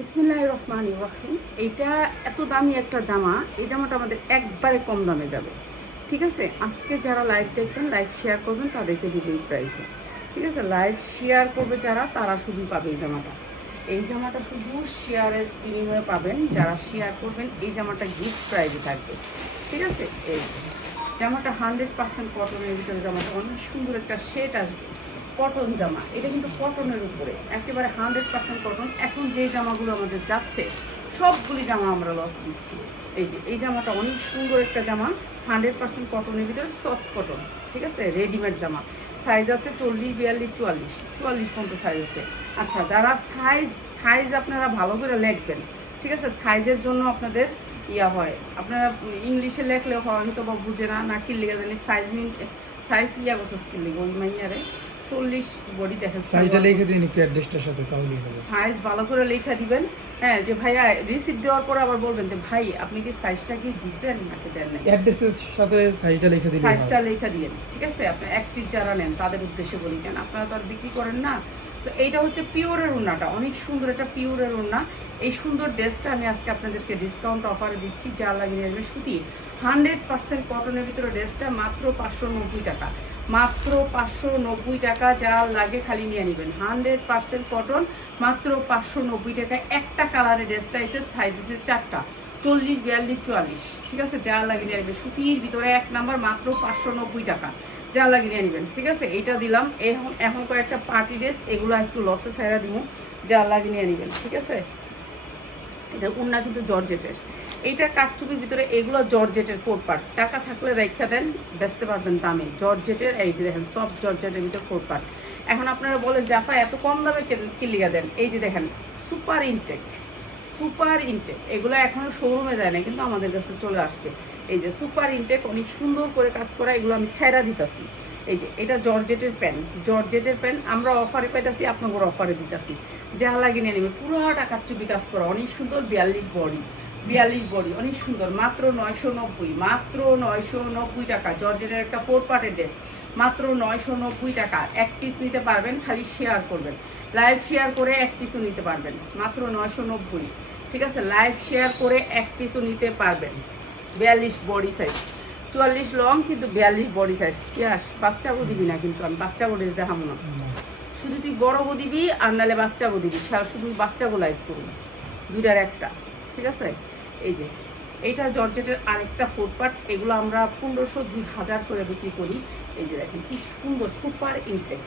বিসমিল্লাহির রহমানির রহিম। এইটা এত দামি একটা জামা, এই জামাটা আমাদের একবারে কম দামে যাবে। ঠিক আছে, আজকে যারা লাইভ দেখবেন, লাইভ শেয়ার করবেন, তাদেরকে দিবে এই প্রাইসে। ঠিক আছে, লাইভ শেয়ার করবে যারা, তারা শুধু পাবে এই জামাটা। এই জামাটা শুধু শেয়ারের বিনিময়ে পাবেন। যারা শেয়ার করবেন এই জামাটা গিফট প্রাইজে থাকবে। ঠিক আছে, এই জামাটা 100% কটনের ভিতরে, জামাটা অনেক সুন্দর একটা সেট আসবে। কটন জামা, এটা কিন্তু কটনের উপরে একেবারে 100% কটন। এখন যে জামাগুলো আমাদের যাচ্ছে সবগুলি জামা আমরা লস দিচ্ছি। এই যে এই জামাটা অনেক সুন্দর একটা জামা, 100% কটনের ভিতরে, সফট কটন। ঠিক আছে, রেডিমেড জামা। সাইজ আছে 40, 42, 44, 44 পর্যন্ত সাইজ আছে। আচ্ছা, যারা সাইজ আপনারা ভালো করে লিখবেন। ঠিক আছে, সাইজের জন্য আপনাদের হয়, আপনারা ইংলিশে লেখলে হয়তো বা বুঝে না কি লিখে জানি সাইজ করছো স্কিল লিখবো ওই মাইয়ারে 40 বডি দেখেন। সাইজটা লিখে দিন একটু অ্যাড্রেসটার সাথে, তাহলে হবে। সাইজ ভালো করে লেখা দিবেন। হ্যাঁ, যে ভাইয়া রিসিপ্ট দেওয়ার পর আবার বলবেন যে ভাই আপনি কি সাইজটা কি দিছেন নাকি দেন নাই। অ্যাড্রেসের সাথে সাইজটা লিখে দিন, সাইজটা লেখা দিয়েন। ঠিক আছে, আপনি এক পিস যারা নেন তাদের উদ্দেশ্যে বলি, কেন আপনারা তো আর বিক্রি করেন না। তো এইটা হচ্ছে পিওরের ওড়নাটা, অনেক সুন্দর একটা পিওরের ওড়না। এই সুন্দর ড্রেসটা আমি আজকে আপনাদেরকে ডিসকাউন্ট অফারে দিচ্ছি। যা লাগিয়ে আসবে সুতি 100% কটনের ভিতরে ড্রেসটা মাত্র 590 টাকা। মাত্র 590 টাকা, যা লাগে খালি নিয়ে নেবেন। 100% কটন, মাত্র 590 টাকা। একটা কালারের ড্রেসটা এসে সাইজ হচ্ছে 4টা, 40, 42, 44। ঠিক আছে, যা লাগিয়ে নিয়ে নেবেন সুতির ভিতরে 1 নাম্বার, মাত্র 590 টাকা। যা লাগিয়ে নিয়ে নেবেন। ঠিক আছে, এইটা দিলাম। এখন কয়েকটা পার্টি ড্রেস, এগুলো একটু লসে ছাইরা দিব, যা লাগিয়ে নিয়ে নেবেন। ঠিক আছে, এটা ওড়না কিন্তু জর্জেটের, এইটা কাঠচুপির ভিতরে, এগুলো জর্জেটের 4 পার্ট। টাকা থাকলে রেখা দেন, বেচতে পারবেন দামে। জর্জেটের, এই যে দেখেন সব জর্জেটের ভিতরে 4 পার্ট। এখন আপনারা বলেন জাফা এত কম দামে কি লিগা দেন। এই যে দেখেন সুপার ইনটেক, সুপার ইনটেক, এগুলো এখনো শোরুমে যায় না কিন্তু আমাদের কাছে চলে আসছে। এই যে সুপার ইনটেক, অনেক সুন্দর করে কাজ করা, এগুলো আমি ছেড়া দিতেছি। এই যে এটা জর্জেটের প্যান্ট, জর্জেটের প্যান্ট আমরা অফারে পাইতেছি, আপনাদের অফারে দিতেছি। যা লাগিয়ে নিয়ে নেবে, পুরো টাকার চুপি কাজ করা, অনেক সুন্দর। 42 বডি, 42 বডি, অনেক সুন্দর। মাত্র 990, মাত্র 990 টাকা। জর্জেটের একটা 4 পার্টের ড্রেস, মাত্র 990 টাকা। এক পিস নিতে পারবেন, খালি শেয়ার করবেন। লাইভ শেয়ার করে এক পিসও নিতে পারবেন, মাত্র 990। ঠিক আছে, লাইভ শেয়ার করে এক পিসও নিতে পারবেন। 42 বডি সাইজ, 44 লং, কিন্তু 42 বডি সাইজ। ইয়াস, বাচ্চাও দিবি না কিন্তু, আমি বাচ্চাও ড্রেস দেখাবো না। শুধু তুই বড়বো দিবি আর নাহলে বাচ্চাও দিবি, শুধু বাচ্চাগো লাইভ করুন, দুইটার একটা। ঠিক আছে, এই যে এইটা জর্জেটের আরেকটা 4 পার্ট, এগুলো আমরা 1500, 2000 করে বিক্রি করি। এই যে দেখেন কি সুন্দর সুপার ইনটেক,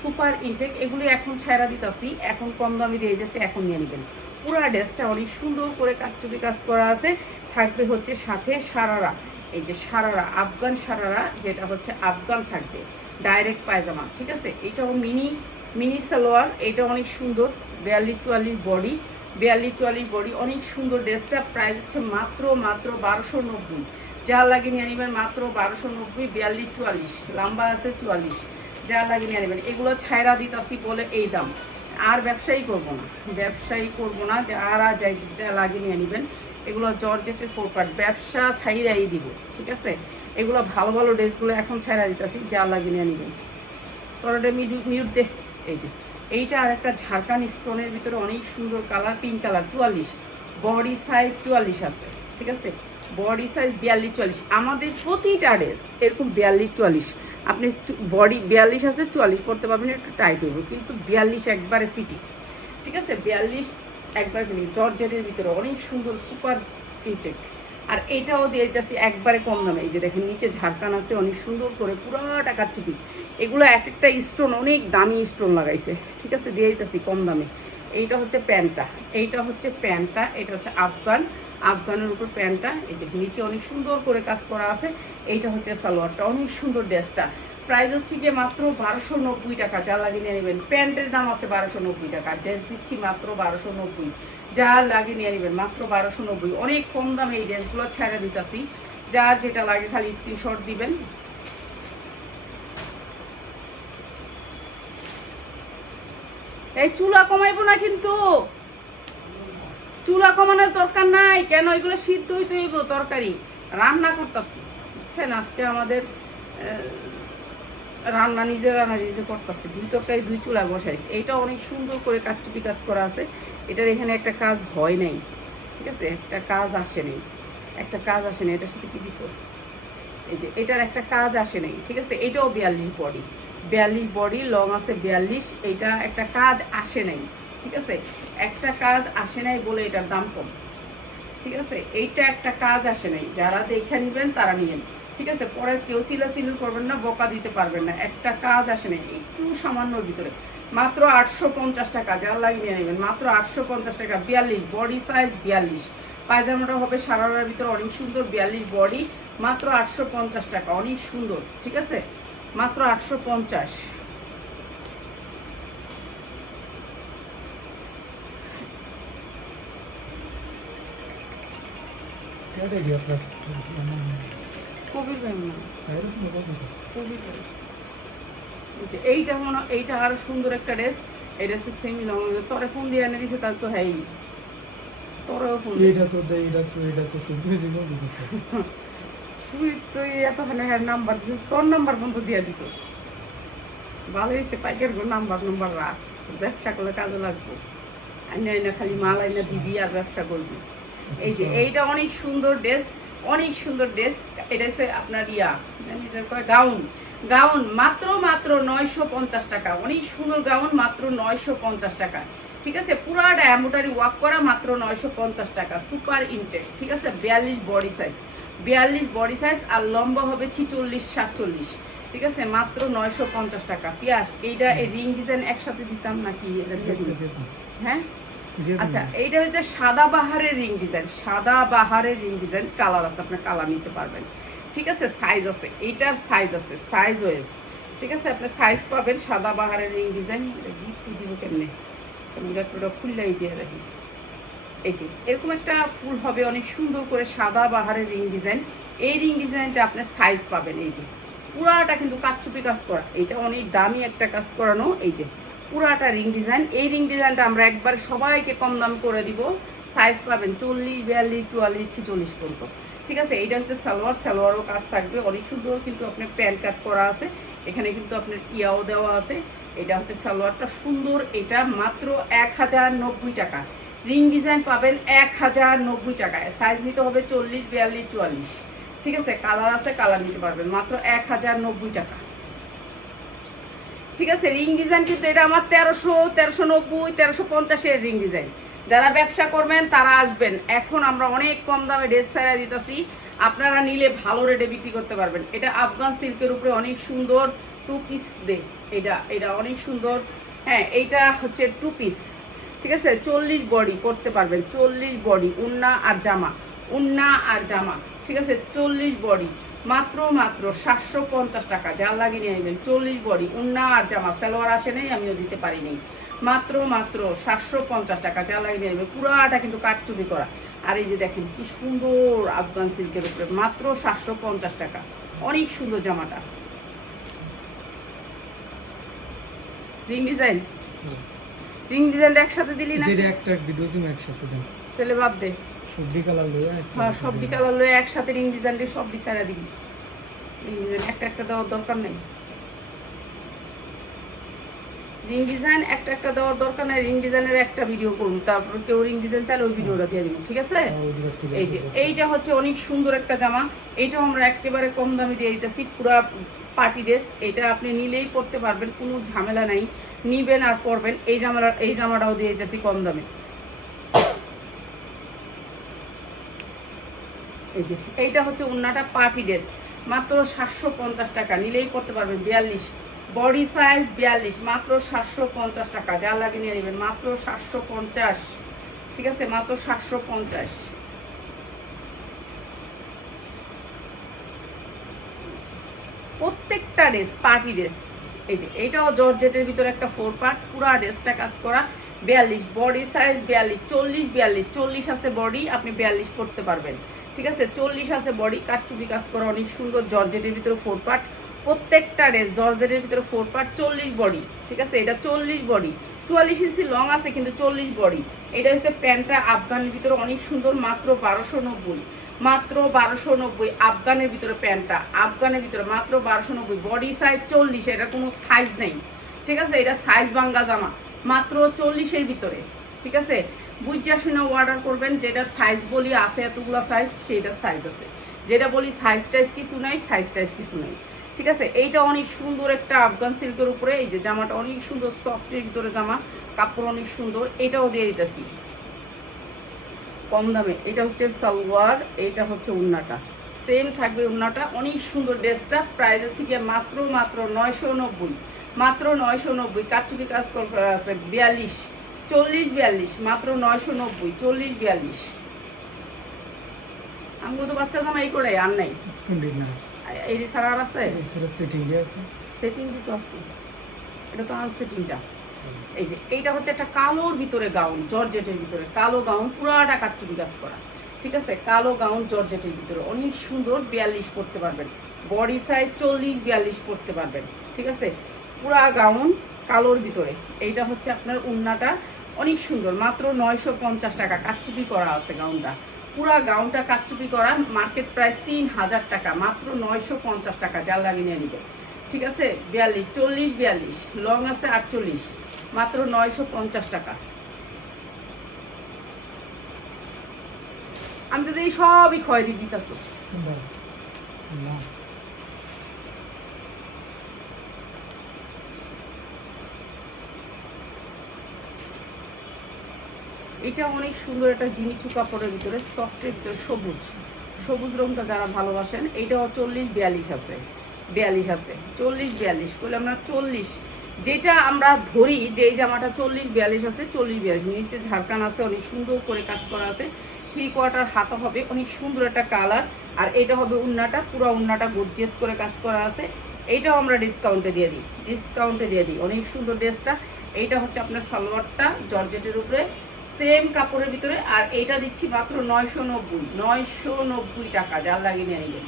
সুপার ইনটেক। এগুলি এখন ছায়রা দিতেছি, এখন কম দামে দিয়ে দিতেছি, এখন নিয়ে নেবেন। পুরো ড্রেসটা অনেক সুন্দর করে কাটচুপি কাজ করা আছে। থাকবে হচ্ছে সাথে সারারা, এই যে সারারা, আফগান সারারা, যেটা হচ্ছে আফগান থাকবে, ডাইরেক্ট পায়জামা। ঠিক আছে, এটাও মিনি সালোয়ার, এটা অনেক সুন্দর। 42-44 বডি, 42-44 বডি, অনেক সুন্দর। ড্রেসটা প্রাইস হচ্ছে মাত্র 1290। যা লাগিয়ে নিয়ে নেবেন মাত্র 1290। 42-44, লম্বা আছে 44, যা লাগিয়ে নিয়ে নেবেন। এগুলো ছায়রা দিতাছি বলে এই দাম। আর ব্যবসায়ী করবো না, ব্যবসায়ী করবো না, যারা যা লাগিয়ে নিয়ে নেবেন। এগুলো জর্জেটের 4 পার্ট, ব্যবসা ছাইরাই দিব। ঠিক আছে, এগুলো ভালো ভালো ড্রেসগুলো এখন ছাইরা দিতেছি, যা লাগিয়ে নিয়ে নেবেন। তোরা মিউট দে। এই যে এইটা আর একটা ঝাড়খান স্টোনের ভিতরে অনেক সুন্দর colour, pink colour, 44 body size, 44 আছে। ঠিক আছে, বডি সাইজ 42-44। আমাদের প্রতিটা ড্রেস এরকম 42-44। আপনি বডি 42 আছে, 44 পরতে পারবেন, একটু টাইট হইব, কিন্তু 42 একবারে ফিটিং। ঠিক আছে, 42 একবার ফিটিং। জর্জেটের ভিতরে অনেক সুন্দর সুপার ইনটেক। আর এইটাও দিয়ে দিতেছি একবারে কম দামে। এই যে দেখেন নিচে ঝাড়খান আছে, অনেক সুন্দর করে পুরো টাকার চুপি। এগুলো এক একটা স্টোন, অনেক দামি স্টোন লাগাইছে। ঠিক আছে, দিয়ে দিতেছি কম দামে। এইটা হচ্ছে প্যান্টটা, এইটা হচ্ছে প্যান্টটা, এটা হচ্ছে আফগানের উপর প্যান্টটা। এই যে নিচে অনেক সুন্দর করে কাজ করা আছে। এইটা হচ্ছে সালোয়ারটা, অনেক সুন্দর ড্রেসটা। প্রাইস হচ্ছে গিয়ে মাত্র 1290 টাকা। যা লাগিয়ে নিয়ে নেবেন, প্যান্টের দাম আছে 1290 টাকা, ড্রেস দিচ্ছি মাত্র 1290। যা লাগিয়ে নিয়ে নেবেন মাত্র 1290। অনেক কম দামে এই ড্রেসগুলো ছেড়ে দিতেছি। যার যেটা লাগে খালি স্ক্রিনশট দিবেন। এই চুলা কমাইবো না কিন্তু, চুলা কমানোর দরকার নাই। কেন, এগুলো সিদ্ধ হইতে হইব, তরকারি রান্না করতেছি। বুঝছেন, আজকে আমাদের রান্না নিজে করতেছে, ভিতরটাই 2 চুলায় বসাইছে। এইটা অনেক সুন্দর করে কাটচুপি কাজ করা আছে। এটার এখানে একটা কাজ হয় নাই, ঠিক আছে, একটা কাজ আসে নেই, একটা কাজ আসে নাই। এটার সাথে কি দিছস, এই যে এটার একটা কাজ আসে নাই, ঠিক আছে। এটাও 42 বডি, 42 বডি, লং আছে 42। এইটা একটা কাজ আসে নাই, ঠিক আছে, একটা কাজ আসে নাই বলে এটার দাম কম, ঠিক আছে। এইটা একটা কাজ আসে নাই, যারা দেখে নেবেন তারা নিয়েন, ঠিক আছে। পরে কেউ চিলাচিলি করবেন না, বকা দিতে পারবেন না। একটা কাজ আসে নাই, একটু সামান্যর ভিতরে, মাত্র 850 টাকা। যারা লাগে নিয়ে নেবেন মাত্র 850 টাকা। 42 বডি সাইজ, 42। পায়জামাটা হবে সারারার ভিতরে অনেক সুন্দর, 42 বডি, মাত্র 850 টাকা, অনেক সুন্দর, ঠিক আছে, মাত্র 850। এটা কি আপনার কবির ভাই না, এরকম কথা কবির ভাই। এই যে এইটা মনে, এইটা আরো সুন্দর একটা ড্রেস। এটা হচ্ছে সেমি লং। তোরে ফোন দিয়ে এনে দিছে, তাহলে তো হ্যাঁ, তোরেও ফোন দিয়ে। এটা তো সব কিছু করে দিতেছে। তুই এতখানে হ্যাঁ নাম্বার দিছিস, তোর নাম্বার বন্ধু দিয়ে দিছিস। ভালো হয়েছে, পাইকার নাম্বার রাখ, ব্যবসা করলে কাজে লাগবে। আইনা আইনা খালি মাল আইনা দিবি আর ব্যবসা করবি। এই যে এইটা অনেক সুন্দর ড্রেস, অনেক সুন্দর ড্রেস। এটা হচ্ছে আপনার জানি এটার কয় গাউন। গাউন মাত্র 950 টাকা, অনেক সুন্দর গাউন, মাত্র 950 টাকা, ঠিক আছে। পুরাটা এমব্রয়ডারি ওয়ার্ক করা, মাত্র 950 টাকা। সুপার ইনটেক, ঠিক আছে। 42 বডি সাইজ, 42 বডি সাইজ, আর লম্বা হবে 46 47, ঠিক আছে, মাত্র 950 টাকা। পিয়াস এইটা এই রিং ডিজাইন একসাথে দিতাম নাকি, এটা দিয়ে দিন। হ্যাঁ, আচ্ছা, এইটা হচ্ছে সাদা বাহারের রিং ডিজাইন, সাদা বাহারের রিং ডিজাইন। কালার আছে, আপনি কালার নিতে পারবেন, ঠিক আছে। সাইজ আছে, এইটার সাইজ আছে, সাইজ ওয়েস, ঠিক আছে। আপনি সাইজ পাবেন। সাদা বাহারের রিং ডিজাইন। গিফট দিব কেমনে, আমি ব্যাপারটা খুললাই দিয়ে রাখি। এটি এরকম একটা ফুল হবে, অনেক সুন্দর করে সাদা বাহারের রিং ডিজাইন। এই রিং ডিজাইনটা আপনি সাইজ পাবেন। এই যে পুরাটা কিন্তু কাচচুপি কাজ করা, এইটা অনেক দামি একটা কাজ করানো। এই যে পুরাটা রিং ডিজাইন। এই রিং ডিজাইনটা আমরা একবার সবাইকে কম দাম করে দিব। সাইজ পাবেন 40 42 44 46 পর্যন্ত, ঠিক আছে। এইটা হচ্ছে সালোয়ার, সালোয়ারও কাজ থাকবে অনেক সুন্দর, কিন্তু আপনার প্যান্ট কাট করা আছে এখানে, কিন্তু আপনার ইয়াও দেওয়া আছে। এটা হচ্ছে সালোয়ারটা সুন্দর। এটা মাত্র 1090 টাকা। রিং ডিজাইন পাবেন 1090 টাকায়। সাইজ নিতে হবে 40 42 44, ঠিক আছে। কালার আছে, কালার নিতে পারবেন, মাত্র 1090 টাকা, ঠিক আছে। রিং ডিজাইন কিন্তু এটা আমার 1300 1390 1350 রিং ডিজাইন। যারা ব্যবসা করবেন তারা আসবেন। এখন আমরা অনেক কম দামে ড্রেস ছাড়া দিতেছি, আপনারা নিলে ভালো রেটে বিক্রি করতে পারবেন। এটা আফগান সিল্কের উপরে অনেক সুন্দর 2 পিস দে। এটা অনেক সুন্দর। হ্যাঁ, এইটা হচ্ছে 2 পিস, ঠিক আছে। 40 বডি করতে পারবেন, 40 বডি, উন্না আর জামা, উন্না আর জামা, ঠিক আছে। 40 বডি, মাত্র 750 টাকা। যা লাগিয়ে নিয়ে নেবেন। 40 বডি, উন্না আর জামা, সালোয়ার আসে নেই, আমিও দিতে পারিনি। মাত্র 750 টাকা। যা লাগিয়ে নিয়ে নেবেন। পুরাটা কিন্তু কাটচুপি করা। আর এই যে দেখেন কি সুন্দর আফগান সিল্কের উপরে, মাত্র 750 টাকা। অনেক সুন্দর জামাটা। রিং ডিজাইন, রিং ডিজাইনটা একসাথে দিলি না, যেটা একটা ভিডিও তুমি একসাথে দেন, তাহলে বাদ দে। সবজি কালার লইয়া হ্যাঁ, সবজি কালার লয়ে একসাথে রিং ডিজাইন দিয়ে সব ডিসাইরা দিবি। রিং ডিজাইন একটা একটা দেওয়ার দরকার নেই, রিং ডিজাইন একটা একটা দেওয়ার দরকার নেই। রিং ডিজাইনের একটা ভিডিও করুন, তারপর কেউ রিং ডিজাইন চাইলে ওই ভিডিওটা দিয়ে দিব, ঠিক আছে। এই যে এইটা হচ্ছে অনেক সুন্দর একটা জামা। এইটাও আমরা একেবারে কম দামে দিয়ে দিতেছি, পুরা পার্টি ড্রেস। এটা আপনি নিলেই পরতে পারবেন, কোনো ঝামেলা নাই, নিবেন আর পরবেন। এই জামাটাও দিয়ে দিতেছি কম দামে। এই যে এইটা হচ্ছে উন্নাটা পার্টি ড্রেস, মাত্র 750 টাকা। নিলেই পরতে পারবেন। 42 বডি সাইজ, 42, মাত্র 750 টাকা। যা লাগে নিয়ে নেবেন, মাত্র 750, ঠিক আছে, মাত্র 750। প্রত্যেকটা ড্রেস পার্টি ড্রেস। এই যে এইটাও জর্জেটের ভিতরে একটা 4 পার্ট, পুরা ড্রেসটা কাজ করা। 42 বডি সাইজ, 42 40 42 40 আছে বডি, আপনি 42 পরতে পারবেন, ঠিক আছে। 40 আছে বডি, কাটচুপি কাজ করা অনেক সুন্দর, জর্জেটের ভিতরে 4 পার্ট। প্রত্যেকটা ড্রেস জর্জেটের ভিতরে 4 পার্ট, 40 বডি, ঠিক আছে। এটা 40 বডি, 44 ইঞ্চি লং আছে কিন্তু 40 বডি। এটা হচ্ছে প্যান্টটা আফগানের ভিতরে অনেক সুন্দর, মাত্র 1290, মাত্র 1290। আফগানের ভিতরে প্যান্টটা, আফগানের ভিতরে মাত্র 1290। বডি সাইজ 40, এটা কোনো সাইজ নেই, ঠিক আছে? এটা সাইজ ভাঙ্গা জামা, মাত্র 40-এর ভিতরে, ঠিক আছে? বুঝা শুনে অর্ডার করবেন, যেটার সাইজ বলি আছে এতগুলো সাইজ, সেইটার সাইজ আছে। যেটা বলি সাইজ টাইজ কিছু নাই, সাইজ টাইজ কিছু নেই, ঠিক আছে? এইটা অনেক সুন্দর একটা আফগান সিল্কের উপরে, এই যে জামাটা অনেক সুন্দর সফটের ভিতরে জামা, কাপড় অনেক সুন্দর, এটাও দিয়ে দিতেছি কম দামে। এটা হচ্ছে সালোয়ার, এটা হচ্ছে উন্নাটা, সেম থাকবে উন্নাটা। অনেক সুন্দর ড্রেসটা, প্রাইস হচ্ছে গিয়ে মাত্র 990, মাত্র 990। কারচুপি কাজ করা আছে 42, 40, 42, মাত্র 990, 40, 42। আমি তো বাচ্চা জামা এই করে আর নাই, কোনটি না এই ছাড়া আর আছে, সেটা সেটিং আছে। সেটিং তো আছে, এটা তো আনসেটিংটা। এই যে এইটা হচ্ছে একটা কালোর ভিতরে গাউন, জর্জেটের ভিতরে কালো গাউন, পুরাটা কাটচুপি কাজ করা, ঠিক আছে? কালো গাউন জর্জেটের ভিতরে অনেক সুন্দর, 42 পরতে পারবেন। বডি সাইজ 40, 42 পরতে পারবেন, ঠিক আছে? পুরা গাউন কালোর ভিতরে। এইটা হচ্ছে আপনার উন্নাটা, অনেক সুন্দর, মাত্র 950 টাকা। কাটচুপি করা আছে গাউনটা, পুরা গাউনটা কাটচুপি করা, মার্কেট প্রাইস 3000 টাকা, মাত্র 950 টাকা। যা লাগিয়ে নিয়ে নিবে, ঠিক আছে? 42, 40, 42, লং আছে 48, মাত্র 950 টাকা। আমি তো এই সবই খয়েরি দিতেছস। না এটা অনেক সুন্দর একটা জিনিচু কাপড়ের ভিতরে, সফটের ভিতরে, সবুজ, সবুজ রংটা যারা ভালোবাসেন, এইটাও 40, 42 আছে, 42 আছে, 40, 42 করলে আমরা 40, যেটা আমরা ধরি যে এই জামাটা 40, 42 আছে, 40, 42 নিচে ঝাড়খান আছে, অনেক সুন্দর করে কাজ করা আছে, 3/4 হাতা হবে, অনেক সুন্দর একটা কালার। আর এটা হবে উন্নাটা, পুরো উন্নাটা গর্জিয়াস করে কাজ করা আছে। এইটাও আমরা ডিসকাউন্টে দিয়ে দিই, ডিসকাউন্টে দিয়ে দিই, অনেক সুন্দর ড্রেসটা। এইটা হচ্ছে আপনার সালোয়ারটা জর্জেটের উপরে, সেম কাপড়ের ভিতরে, আর এইটা দিচ্ছি মাত্র 990, 990 টাকা। যার লাগিয়ে নিয়ে নেবেন।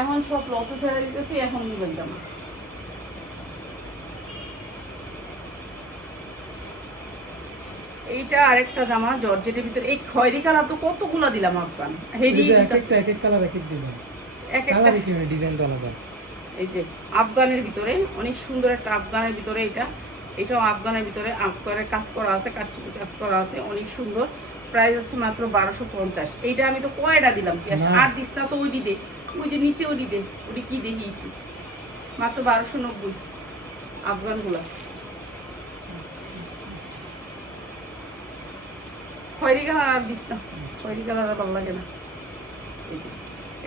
এখন সব লসে ছেড়ে দিতেছি, এখন নিবেন জামা। এইটা আরেকটা জামা জর্জেটের ভিতরে, এই খয়েরি কালার তো কতগুলা দিলাম আফগান, হেভি এক এক কালার এক এক ডিজাইন, এক একটা। কালারই কি ডিজাইন তো আলাদা। এই যে আফগানের ভিতরে অনেক সুন্দর একটা আফগানের ভিতরে, এটাও আফগানের ভিতরে আফগানের কাজ করা আছে, কাটচুপি কাজ করা আছে, অনেক সুন্দর। প্রাইস হচ্ছে মাত্র 1250। এইটা আমি তো কয়টা দিলাম, আর দিস না তো, ওইটি দে, ওই যে নিচে ওইটি দে, ওইটি কি দেখি একটু, মাত্র 1290 আফগানগুলা। খয়েরি কালার আর দিস না, খয়েরি কালার আর ভালো লাগে না।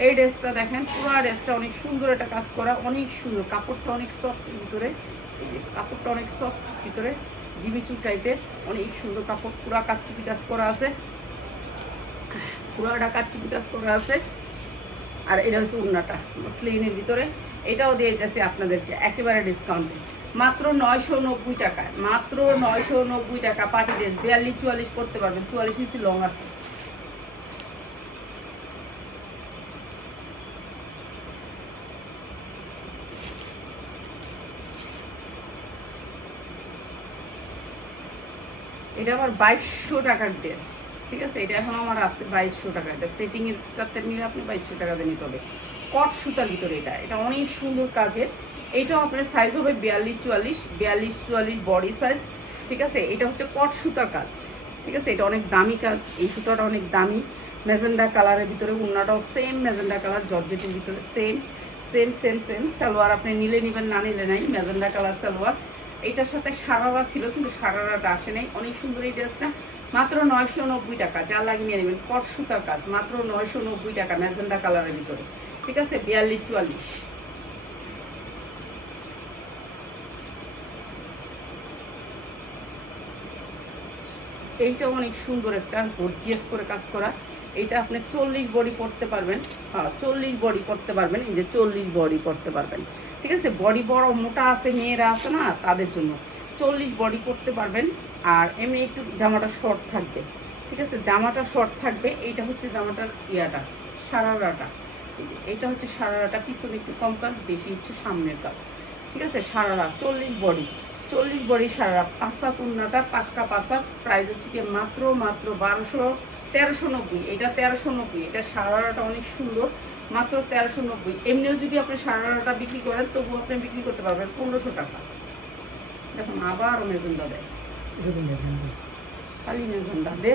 এই ড্রেসটা দেখেন, পুরো ড্রেসটা অনেক সুন্দর একটা কাজ করা, অনেক সুন্দর, কাপড়টা অনেক সফট ভিতরে, এই যে কাপড়টা অনেক সফট ভিতরে, জিমিচু টাইপের, অনেক সুন্দর কাপড়, পুরা কাটচুপি কাজ করা আছে, পুরাটা কাটচুপি কাজ করা আছে। আর এটা হচ্ছে উন্নাটা স্লিনের ভিতরে, এটাও দিয়ে দিতেছি আপনাদেরকে একেবারে ডিসকাউন্টে, মাত্র 990 টাকায়, মাত্র 990 টাকা। পার্টি ড্রেস 42, 44 পরতে পারবেন, 44 ইঞ্চি লং আছে। এটা আমার 2200 টাকার ড্রেস, ঠিক আছে? এটা এখন আমার আছে 2200 টাকা। এটা সেটিংয়ের সাথে নিলে আপনি 2200 টাকা দিয়ে নিতে হবে। কট সুতার ভিতরে এটা অনেক সুন্দর কাজের। এইটাও আপনার সাইজ হবে 42, 44, 42, 44 বডি সাইজ, ঠিক আছে? এটা হচ্ছে কট সুতার কাজ, ঠিক আছে? এটা অনেক দামি কাজ, এই সুতাটা অনেক দামি। ম্যাজেন্ডা কালারের ভিতরে, উন্নাটাও সেম ম্যাজেন্ডা কালার, জর্জেটের ভিতরে same same same same. Salwar আপনি নিলে নেবেন, না নিলে নাই, ম্যাজেন্ডা কালার সালোয়ার। এইটার সাথে সারারা ছিল, কিন্তু সারারাটা আসে নাই। অনেক সুন্দর এই ড্রেসটা, মাত্র 990 টাকা। যা লাগিয়ে নেবেন, কট সুতার কাজ, মাত্র 990 টাকা, ম্যাজেন্ডা কালারের ভিতরে, ঠিক আছে? 42, 44। এইটা অনেক সুন্দর একটা গর্জিয়াস করে কাজ করা। এইটা আপনি 40 বডি করতে পারবেন, 40 বডি করতে পারবেন, এই যে 40 বডি করতে পারবেন, ঠিক আছে? বডি বড় মোটা আছে, মেয়েরা আছে না, তাদের জন্য 40 বডি করতে পারবেন। আর এমনি একটু জামাটা শর্ট থাকবে, ঠিক আছে? জামাটা শর্ট থাকবে। এইটা হচ্ছে জামাটার ইয়াটা, সারারাটা, এই যে এইটা হচ্ছে সারারাটা, পিছনে একটু কম কাজ, বেশি হচ্ছে সামনের কাজ, ঠিক আছে? সারারা 40 বডি, 40 বডি সারারা, পাঁচা তুলনাটা পাক্কা পাঁচা। প্রাইস হচ্ছে কি মাত্র 1200 1390, এটা 1390, এটা সারারাটা অনেক সুন্দর, মাত্র 1390। এমনিও যদি আপনি সারারাটা বিক্রি করেন তবুও আপনি বিক্রি করতে পারবেন 1500 টাকা। দেখুন আবার মেজেন্ডা দেয়, এটা তো ম্যাজেন্ডা। খালি মেজেন্ডা দে,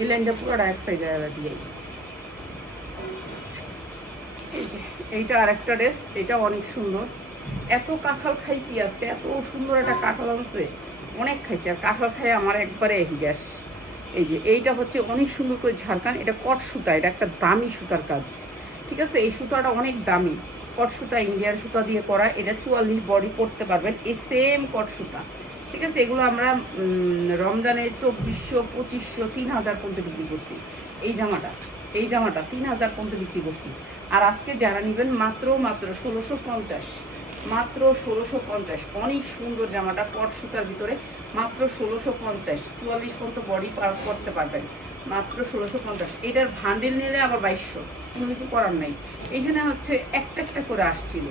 এই লাইনটা পুরোটা এক সাইডে দিয়ে। এই যে এইটা আরেকটা ড্রেস, এটা অনেক সুন্দর। এত কাঁঠাল খাইছি আজকে, এত সুন্দর একটা কাঁঠাল আনছে, অনেক খাইছি। আর কাঁঠাল খাই আমার একবারে গ্যাস। এই যে এইটা হচ্ছে অনেক সুন্দর করে ঝাড়খান, এটা কট সুতা, এটা একটা দামি সুতার কাজ, ঠিক আছে। এই সুতাটা অনেক দামি, কট সুতা, ইন্ডিয়ান সুতা দিয়ে করা। এটা 44 বডি পরতে পারবেন, এই সেম কট সুতা, ঠিক আছে। এগুলো আমরা রমজানে 2400, 2500, 3000 পর্যন্ত বিক্রি করছি। এই জামাটা 3000 পর্যন্ত বিক্রি করছি। আর আজকে যারা নেবেন মাত্র 1650, মাত্র 1650। অনেক সুন্দর জামাটা, কট সুতার ভিতরে, মাত্র 1650। 44 পর্যন্ত বডি পার করতে পারবেন, মাত্র 1650। এটার ভান্ডেল নিলে আবার 2200, কোনো কিছু করার নাই। এখানে হচ্ছে একটা একটা করে আসছিল,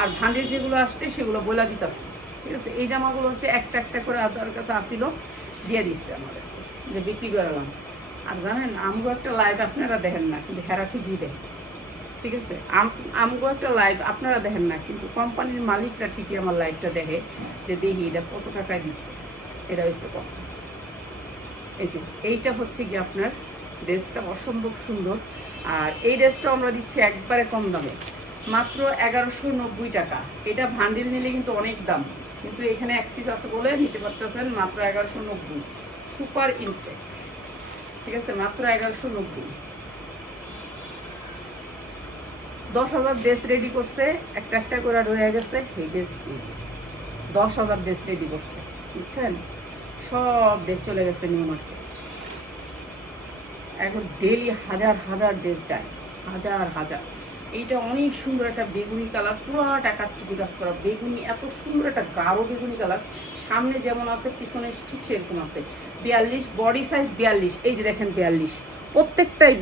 আর ভান্ডেল যেগুলো আসছে সেগুলো বলা দিতেছে, ঠিক আছে। এই জামাগুলো হচ্ছে একটা একটা করে আপনার কাছে আসছিল, দিয়ে দিচ্ছে আমাদের, যে বিক্রি করালাম। আর জানেন আমগো একটা লাইভ আপনারা দেখেন না, কিন্তু হেরা ঠিকই দেখেন, ঠিক আছে। আমগো একটা লাইভ আপনারা দেখেন না, কিন্তু কোম্পানির মালিকরা ঠিকই আমার লাইভটা দেখে, যে দেখি এটা কত টাকায় দিচ্ছে, এটা হচ্ছে কত। এই যে এইটা হচ্ছে কি আপনার ড্রেসটা অসম্ভব সুন্দর। আর এই ড্রেসটা আমরা দিচ্ছি একবারে কম দামে, মাত্র 1190 টাকা। এটা ভান্ডিল নিলে কিন্তু অনেক দাম, কিন্তু এখানে এক পিস আছে বলে নিতে পারতেছেন মাত্র 1190। সুপার ইনটেক, ঠিক আছে, মাত্র 1190। 10,000 ড্রেস রেডি করছে, একটা একটা করে রয়ে গেছে। এই ড্রেসটি 10,000 ড্রেস রেডি করছে, বুঝছেন। সব ড্রেস চলে গেছে নিউ মার্কেট। এখন ডেইলি হাজার হাজার ড্রেস যায়, হাজার হাজার। এইটা অনেক সুন্দর একটা বেগুনি কালার, পুরোটা কাটচুপি কাজ করা বেগুনি, এত সুন্দর একটা গাঢ় বেগুনি কালার। সামনে যেমন আছে পিছনে ঠিক সেরকম আছে। 42 বডি সাইজ, 42। এই যে দেখেন 42, প্রত্যেকটাই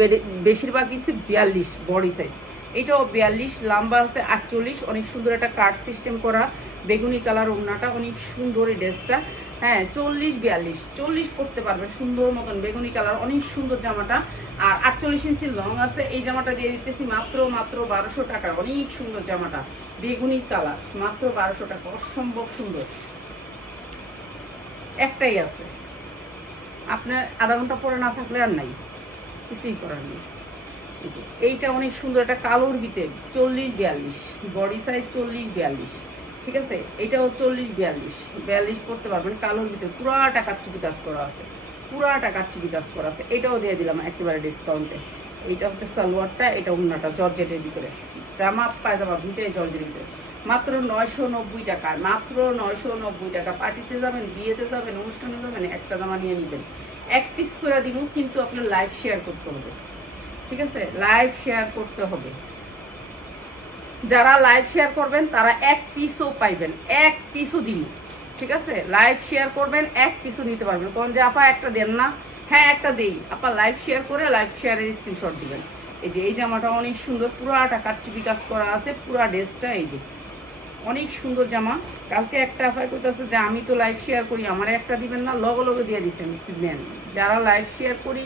বেশিরভাগই 42 বডি সাইজ। এটাও 42, লম্বা আছে 48। অনেক সুন্দর একটা কাট সিস্টেম করা বেগুনি কালার, ওড়নাটা অনেক সুন্দর। এই ড্রেসটা হ্যাঁ 40, 42, 40 পরতে পারবেন সুন্দর মতন, বেগুনি কালার, অনেক সুন্দর জামাটা। আর 48 ইঞ্চি লং আছে। এই জামাটা দিয়ে দিতেছি মাত্র 1200 টাকা। অনেক সুন্দর জামাটা, বেগুনি কালার, মাত্র 1200 টাকা, অসম্ভব সুন্দর। একটাই আছে, আপনার আধা ঘন্টা পরে না থাকলে আর নাই, কিছুই করার নেই। এইটা অনেক সুন্দর একটা কালোর ভিতরে, 40, 42 বডি সাইজ, 40, 42, ঠিক আছে। এটাও 40, 42 পড়তে পারবেন, কালোর ভিতরে পুরাটা কাটচুপি কাজ করা আছে, পুরাটা কাটচুপি কাজ করা আছে। এটাও দিয়ে দিলাম একেবারে ডিসকাউন্টে। এইটা হচ্ছে সালোয়ারটা, এটা ওড়নাটা জর্জেটের ভিতরে, জামা পায়জামা দুইটাই জর্জেটের ভিতরে, মাত্র 990 টাকায়, মাত্র 990 টাকা। পার্টিতে যাবেন, বিয়েতে যাবেন, অনুষ্ঠানে যাবেন, একটা জামা নিয়ে নেবেন। এক পিস করে দিব, কিন্তু আপনার লাইভ শেয়ার করতে হবে, ঠিক আছে। লাইভ শেয়ার করতে হবে। যারা লাইভ শেয়ার করবেন তারা এক পিসও পাইবেন, এক পিসও দিন, ঠিক আছে। লাইভ শেয়ার করবেন, এক পিসও নিতে পারবেন। কোন যে আপা একটা দেন না, হ্যাঁ একটা দেই আপা। লাইভ শেয়ার করে লাইভ শেয়ারের স্ক্রিনশট দিবেন। এই যে এই জামাটা অনেক সুন্দর, পুরাটা কাটচুপি কাজ করা আছে, পুরা ড্রেসটা এই যে অনেক সুন্দর জামা। কালকে একটা আফার করতেছে যে আমি তো লাইভ শেয়ার করি, আমার একটা দিবেন না, লগে লগে দিয়ে দিচ্ছেন নেন। যারা লাইভ শেয়ার করি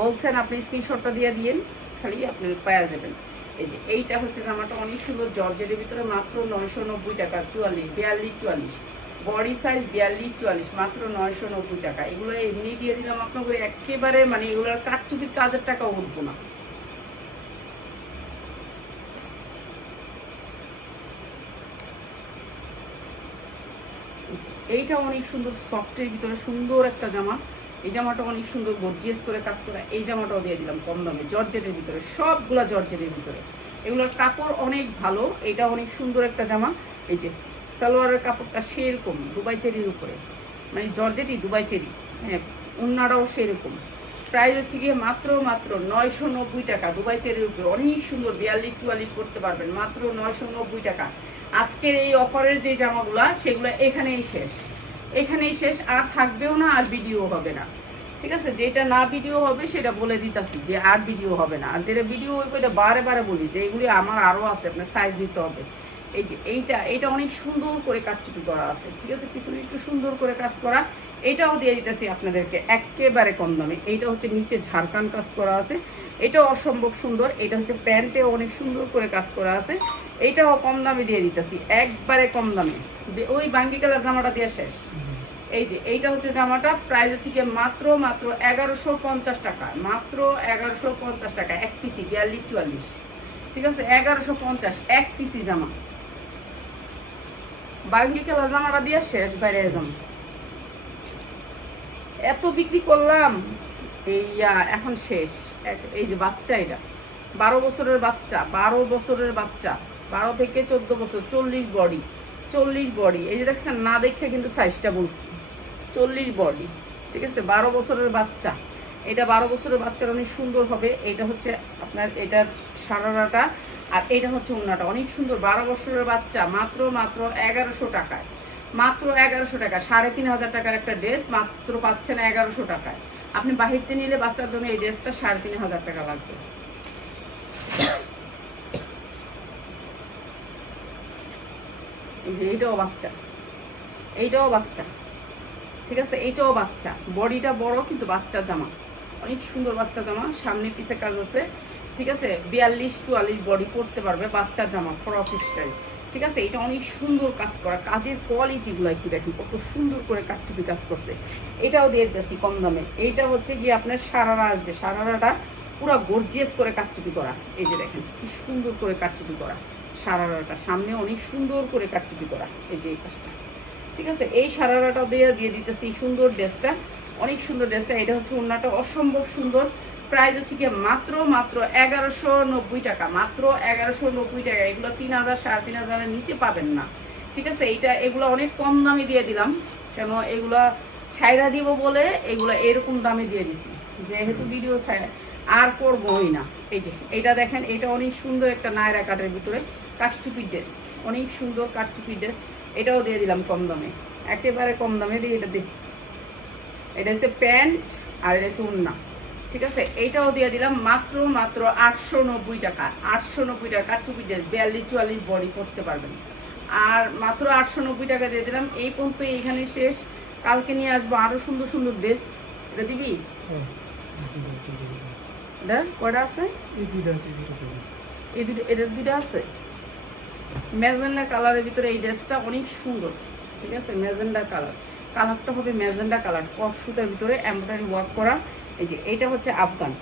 বলছেন আপনি স্ক্রিনশটটা দিয়ে দিয়েন, খালি আপনি পাওয়া যাবেন। এই যে এইটা হচ্ছে জামাটা অনেক সুন্দর, জর্জেটের ভিতরে, মাত্র 990 টাকা। 44, 42, 44 বডি সাইজ, 42, 44 মাত্র 990 টাকা। এগুলো এমনি দিয়ে দিলাম আপনাকে একেবারে, মানে এগুলোর কাটচুপির কাজের টাকা উঠবো না। এইটা অনেক সুন্দর, সফটের ভিতরে সুন্দর একটা জামা। এই জামাটা অনেক সুন্দর গর্জিয়াস করে কাজ করা। এই জামাটাও দিয়ে দিলাম কম দামে, জর্জেটের ভিতরে, সবগুলা জর্জেটের ভিতরে। এগুলোর কাপড় অনেক ভালো। এটা অনেক সুন্দর একটা জামা। এই যে সালোয়ারের কাপড়টা সেরকম দুবাই চেরির উপরে, মানে জর্জেটই দুবাই চেরি, হ্যাঁ ওড়নাটাও সেরকম। প্রাইস হচ্ছে গিয়ে মাত্র 990 টাকা, দুবাই চেরির উপরে, অনেক সুন্দর। 42, 44 পড়তে পারবেন, মাত্র 990 টাকা। আজকের এই অফারের যে জামাগুলা সেগুলো এখানেই শেষ, এখানেই শেষ, আর থাকবেও না, আর ভিডিও হবে না, ঠিক আছে। যেটা না ভিডিও হবে সেটা বলে দিতেছি যে আর ভিডিও হবে না, আর যেটা ভিডিও হইবে এটা বারে বারে বলি যে এগুলি আমার আরও আছে, আপনার সাইজ দিতে হবে। এই যে এইটা অনেক সুন্দর করে কাটচুপি করা আছে, ঠিক আছে, পিছনে একটু সুন্দর করে কাজ করা। এটাও দিয়ে দিতেছি আপনাদেরকে একেবারে কম দামে। এইটা হচ্ছে নিচে ঝাড়খান কাজ করা আছে, এটাও অসম্ভব সুন্দর। এটা হচ্ছে প্যান্টে অনেক সুন্দর করে কাজ করা আছে, এইটাও কম দামে দিয়ে দিতেছি, একবারে কম দামে। ওই বাঙ্গি কালার জামাটা দিয়ে শেষ। এই যে এইটা হচ্ছে জামাটা, প্রাইস হচ্ছে কি মাত্র 1150 টাকা, মাত্র 1150 টাকা এক পিসি, 42-44, ঠিক আছে, 1150 এক পিসি জামা। বাঙ্গি কালার জামাটা দিয়ে শেষ, বাইরে জামা এত বিক্রি করলাম, এখন শেষ। এই যে বাচ্চা, এটা 12 বছরের বাচ্চা, 12 বছরের বাচ্চা, 12 থেকে 14 বছর, 40 বডি, 40 বডি। এই যে দেখছেন, না দেখে কিন্তু সাইজটা বলছি, 40 বডি, ঠিক আছে, 12 বছরের বাচ্চা। এটা 12 বছরের বাচ্চার অনেক সুন্দর হবে। এটা হচ্ছে আপনার এটার সারারাটা, আর এটা হচ্ছে ওড়নাটা অনেক সুন্দর। 12 বছরের বাচ্চা, মাত্র 1100 টাকায়, মাত্র 1100 টাকা, 3500 টাকার একটা ড্রেস মাত্র পাচ্ছেন 1100 টাকায়। আপনি বাহিরতে নিলে বাচ্চার জন্য এই ড্রেসটা 3500 টাকা লাগবে। এই যে এইটাও বাচ্চা, এইটাও বাচ্চা, ঠিক আছে, এইটাও বাচ্চা। বডিটা বড় কিন্তু বাচ্চা জামা, অনেক সুন্দর বাচ্চা জামা, সামনে পিছে কাজ আছে, ঠিক আছে, 42-44 বডি পরতে পারবে, বাচ্চার জামা, ফ্রক স্টাইল, ঠিক আছে। এটা অনেক সুন্দর কাজ করা, কাজের কোয়ালিটিগুলো একটু দেখেন কত সুন্দর করে কাটচুপি কাজ করছে। এটাও দিয়ে দিতেছি কম দামে। এইটা হচ্ছে গিয়ে আপনার সারারা আসবে, সারারাটা পুরো গর্জিয়াস করে কাটচুপি করা। এই যে দেখেন কি সুন্দর করে কাটচুপি করা, সারারাটা সামনে অনেক সুন্দর করে কাটচুপি করা, এই যে এই কাজটা, ঠিক আছে। এই সারারাটাও দিয়ে দিতেছি সুন্দর ড্রেসটা, অনেক সুন্দর ড্রেসটা। এটা হচ্ছে ওড়নাটা অসম্ভব সুন্দর, প্রাইস হচ্ছে কি মাত্র 1190 টাকা, মাত্র 1190 টাকা। এগুলো 3000 3500-এর নিচে পাবেন না, ঠিক আছে। এগুলো অনেক কম দামে দিয়ে দিলাম, কেন এগুলা ছাইরা দিব বলে এগুলো এরকম দামে দিয়ে দিছি, যেহেতু ভিডিও ছাইরা আর করবোই না। এই যে এটা দেখেন, এটা অনেক সুন্দর একটা নায়রা কাটের ভিতরে কাটচুপি ড্রেস, অনেক সুন্দর কাটচুপি ড্রেস। এটাও দিয়ে দিলাম কম দামে, একেবারে কম দামে দিয়ে এটা দিই। এটা হচ্ছে প্যান্ট আর এটা হচ্ছে ওড়না, ঠিক আছে। এইটাও দিয়ে দিলাম মাত্র 890 টাকা, 890 টাকা কাটচুপি ড্রেস, 42-44 বডি পরতে পারবেন, আর মাত্র 890 টাকা দিয়ে দিলাম। এই পর্যন্ত এইখানে শেষ, কালকে নিয়ে আসবো আরো সুন্দর সুন্দর ড্রেস। এটা দিবি? এটা কয়টা আছে? এই দুটো, এটার দুটো আছে। ম্যাজেন্ডা কালারের ভিতরে এই ড্রেসটা অনেক সুন্দর, ঠিক আছে, ম্যাজেন্ডা কালার, কালারটা হবে ম্যাজেন্ডা কালার, কট সুতার ভিতরে এমব্রয়ডারি ওয়ার্ক করা। এই যে এইটা হচ্ছে আফগান,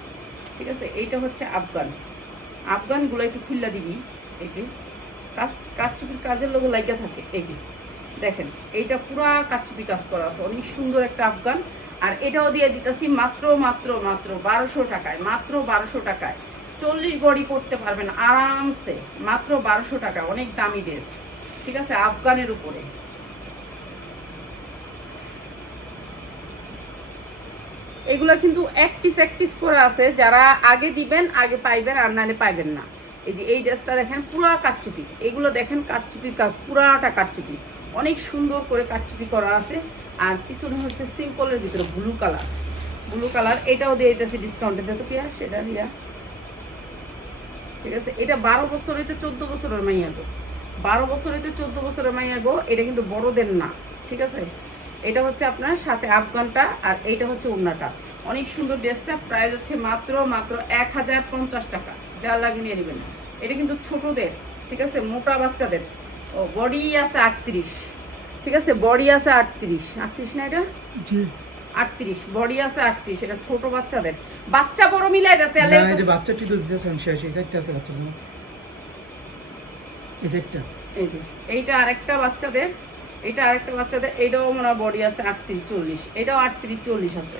ঠিক আছে, এইটা হচ্ছে আফগান। আফগানগুলো একটু খুল্লা দিবি, এই যে কাঠচুপির কাজের লোক লাগিয়ে থাকে। এই যে দেখেন, এইটা পুরা কাঠচুপি কাজ করা আছে, অনেক সুন্দর একটা আফগান। আর এটাও দিয়ে দিতেছি মাত্র 1200 টাকায়, মাত্র 1200 টাকায় 40 বডি পরতে পারবেন আরামসে, মাত্র 1200 টাকা, অনেক দামি ড্রেস, ঠিক আছে, আফগানের উপরে। এগুলো কিন্তু এক পিস করে আছে, যারা আগে দিবেন আগে পাইবেন, আর নাহলে পাইবেন না। এই যে এই ড্রেসটা দেখেন পুরা কাটচুপি, এগুলো দেখেন কাটচুপির কাজ, পুরাটা কাটচুপি, অনেক সুন্দর করে কাটচুপি করা আছে। আর পিছনে হচ্ছে সিম্পলের ভিতরে ব্লু কালার, এটাও দিয়ে দিতেছি ডিসকাউন্টে, দিতে কি আর সেটা রিয়া, ঠিক আছে। এটা 12 বছর হইতে 14 বছরের মাইয়া গো, 12 বছর হইতে 14 বছরের মাইয়া গো, এটা কিন্তু বড়দের না, ঠিক আছে। এটা হচ্ছে আপনার সাথে আফগানটা, আর এইটা হচ্ছে ওড়নাটা, অনেক সুন্দর ড্রেসটা। প্রাইস হচ্ছে মাত্র 1050 টাকা, যা লাগে নিয়ে নেবেন। এটা কিন্তু ছোটদের, ঠিক আছে, মোটা বাচ্চাদের। ও বডি আছে 38, ঠিক আছে, বডি আছে 38 না, এটা 38 বডি আছে 38, এটা ছোট বাচ্চাদের, বাচ্চা বড় মিলাই যাচ্ছে। বাচ্চাটি তো দিতেছেন শেষ, এই সেটটা আছে বাচ্চার জন্য, এই সেটটা, এই যে এইটা আরেকটা বাচ্চাদের, এটা আরেকটা বাচ্চাদের, এইটাও মনে হয় বডি আছে 38-40, এটাও 38-40 আছে,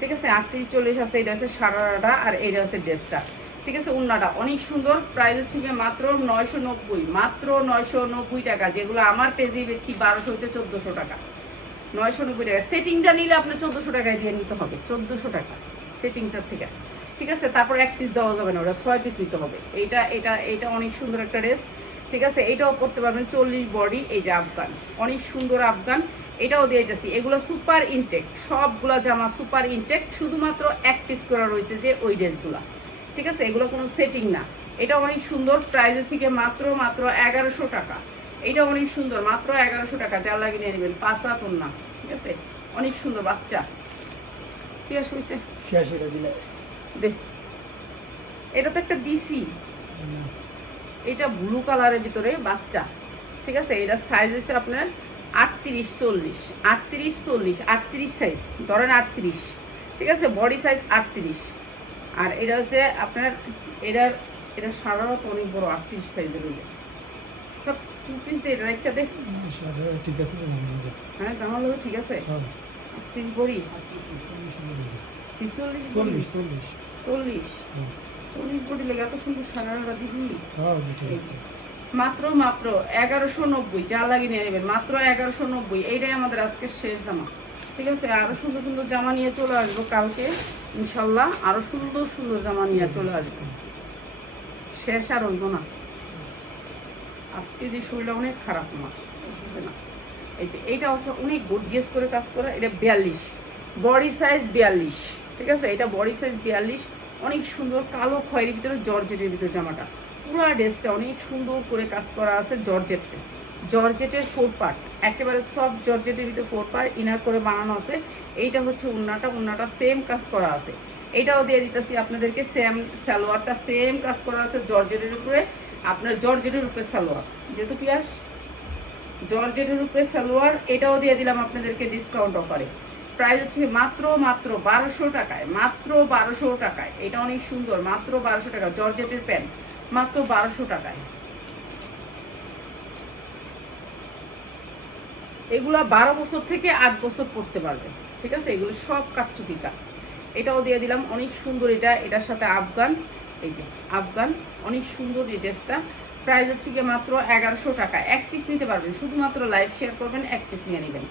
ঠিক আছে, 38-40 আছে। এটা আছে সারারাটা, আর এইটা আছে ড্রেসটা, ঠিক আছে। ওড়নাটা অনেক সুন্দর, প্রাইস হচ্ছে গিয়ে মাত্র 990, মাত্র 990 টাকা, যেগুলো আমার পেজে বেচছি 1200 হইতে 1400 টাকা, 990 টাকা। সেটিংটা নিলে আপনার 1400 টাকায় দিয়ে নিতে হবে, 1400 টাকা সেটিংটার থেকে, ঠিক আছে। তারপর এক পিস দেওয়া যাবে না, ওটা 6 পিস নিতে হবে। এইটা অনেক সুন্দর একটা ড্রেস, ঠিক আছে, এইটাও পরতে পারবেন, 40 বডি। এই যে আফগান, অনেক সুন্দর আফগান, এটাও দিয়ে দিতেছি। এগুলো সুপার ইনটেক, সবগুলা জামা সুপার ইনটেক, শুধুমাত্র এক পিস করা রয়েছে যে ওই ড্রেসগুলো, ঠিক আছে, এগুলো কোনো সেটিং না। এটা অনেক সুন্দর, প্রাইস হচ্ছে কি মাত্র 1100 টাকা। এটা অনেক সুন্দর, মাত্র 1100 টাকা, যা লাগে নিয়ে নেবেন। 5 হাত ওড়না, ঠিক আছে, অনেক সুন্দর বাচ্চা। ঠিক আছে, হয়েছে 86 টা দিলে দে। এটা তো একটা দিছি, এটা ব্লু কালারের ভিতরে বাচ্চা, ঠিক আছে। এটা সাইজ হচ্ছে আপনার 38 40, 38 40, 38 সাইজ, ধরেন 38, ঠিক আছে। Body size 38। আর এটা হচ্ছে আপনার এটা সারাটা তো অনেক বড়, 38 সাইজের হইলে সব 2 পিস দিয়ে রাখা দে। ঠিক আছে তো জানি হ্যাঁ, জামা লোক ঠিক আছে। হ্যাঁ 38 বড়ি 46 বড়ি 40 40 40 বডি লেগে এত সুন্দর সারাটা দিবি। হ্যাঁ ঠিক আছে মাত্র 1190, যা লাগে নিয়ে নেবেন, মাত্র 1190। এইটাই আমাদের আজকের শেষ জামা, ঠিক আছে। আরো সুন্দর সুন্দর জামা নিয়ে চলে আসবো কালকে ইনশাল্লাহ, আরো সুন্দর সুন্দর জামা নিয়ে চলে আসবো। শেষ আর হইব না, আজকে যে শরীরটা অনেক খারাপ আমার, বুঝছে না। এই যে এইটা হচ্ছে অনেক গর্জিয়াস করে কাজ করা, এটা 42, বডি সাইজ 42, ঠিক আছে। এটা বডি সাইজ 42, অনেক সুন্দর কালো খয়েরির ভিতরে জর্জেটের ভিতরে জামাটা, পুরো ড্রেসটা অনেক সুন্দর করে কাজ করা আছে জর্জেটের 4 পার্ট, একেবারে সফট জর্জেটের ভিতরে 4 পার্ট ইনার করে বানানো আছে। এইটা হচ্ছে ওন্নাটা সেম কাজ করা আছে। এইটাও দিয়ে দিতেছি আপনাদেরকে, সেম সালোয়ারটা সেম কাজ করা আছে জর্জেটের উপরে, আপনার জর্জেটের উপরে সালোয়ার, যেহেতু পিয়াস জর্জেটের উপরে সালোয়ার। এটাও দিয়ে দিলাম আপনাদেরকে ডিসকাউন্ট অফারে, প্রাইস হচ্ছে মাত্র 1200 টাকায়, মাত্র 1200 টাকায়। এটা অনেক সুন্দর, মাত্র 1200 টাকা, জর্জেটের প্যান্ট মাত্র 1200 টাকায়। এগুলা 12 বছর থেকে 8 বছর পড়তে পারবে, ঠিক আছে। এগুলো সব কাটচুপি কাজ। এটাও দিয়ে দিলাম, অনেক সুন্দর। এটার সাথে আফগান, এই যে আফগান, অনেক সুন্দর এই ড্রেসটা। প্রাইস হচ্ছে গিয়ে মাত্র 1100 টাকা। এক পিস নিতে পারবেন, শুধুমাত্র লাইভ শেয়ার করবেন, এক পিস নিয়ে নেবেন,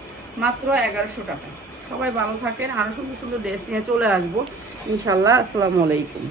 মাত্র 1100 টাকা। সবাই ভালো থাকেন, আরও সুন্দর সুন্দর ড্রেস নিয়ে চলে আসবো ইনশাল্লাহ। আসসালামু আলাইকুম।